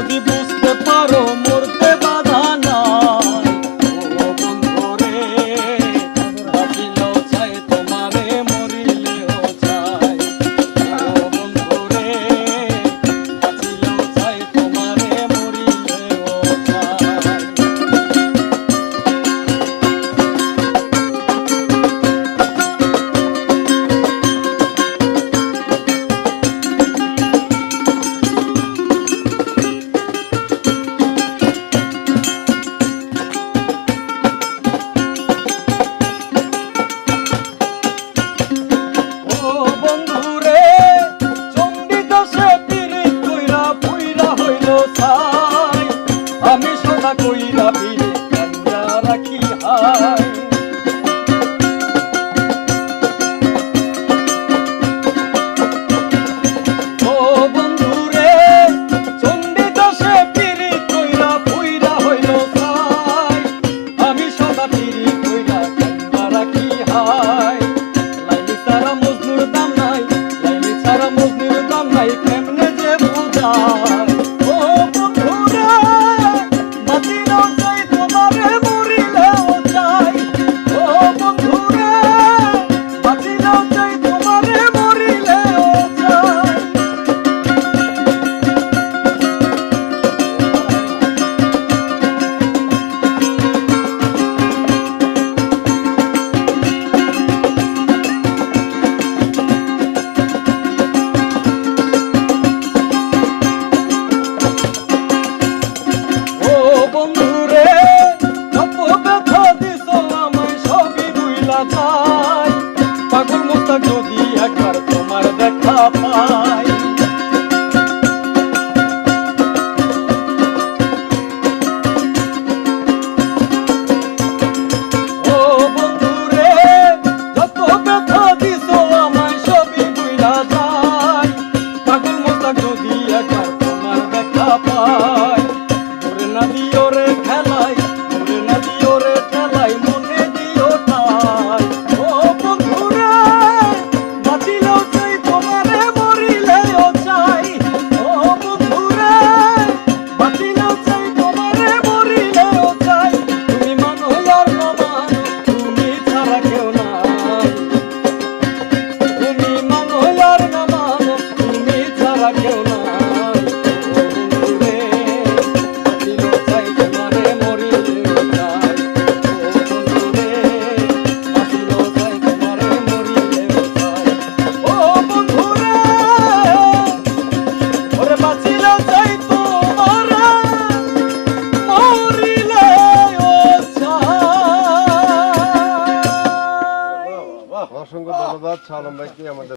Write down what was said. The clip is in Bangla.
যদি বুঝতে পারো মরতে বাধা নাই, ও বন্ধু রে বাঁচিলেও চাই তোমারে মরিলেও চাই, ও বন্ধু রে বাঁচিলেও চাই তোমারে মরিলেও চাই। কইরা বিরে কান্না রাখি হায়, ও বন্ধু রে চণ্ডী দশে পিরি কইরা পুইরা হইল ছাই, আমি সদা পিরি কইরা কান্না রাখি হায়। লাইলি ছাড়া মজনুর দাম নাই, লাইলি ছাড়া মজনুর দাম নাই, কেমনে যে বুঝায়, ও বন্ধু রে বাঁচিলেও চাই তোমারে মরিলেও চাই, ও বন্ধু রে বাঁচিলেও চাই তোমারে মরিলেও চাই। ও বন্ধু রে কত ব্যথা দিছো আমায় সবই ভুইলা যাই, পাগল মোস্তাক যদি একবার তোমার দেখা পাই, ও বন্ধু রে যত ব্যথা দিছো আমায় সবই ভুইলা যাই, পাগল মোস্তাক যদি একবার তোমার দেখা পাই। ওরে না দিও রে খেলাই, ওরে না দিও রে খেলাই, মনে দিও ঠাই, ও বন্ধু রে বাঁচিলেও চাই তোমারে মরিলেও চাই, ও বন্ধু রে বাঁচিলেও চাই তোমারে মরিলেও চাই। তুমি মানো আর না মানো তুমি ছাড়া কেউ নাই, তুমি মানো আর না মানো তুমি ছাড়া কেউ নাই, ও বন্ধু রে বাঁচিলেও চাই তোমারে মরিলেও চাই, ও বন্ধু রে বাঁচিলেও চাই তোমারে মরিলেও চাই, ও বন্ধু রে ওরে বাঁচিলেও চাই তোমারে মরিলেও চাই। অসংখ্য ধন্যবাদ শাহ আলম ভাইকে আমাদের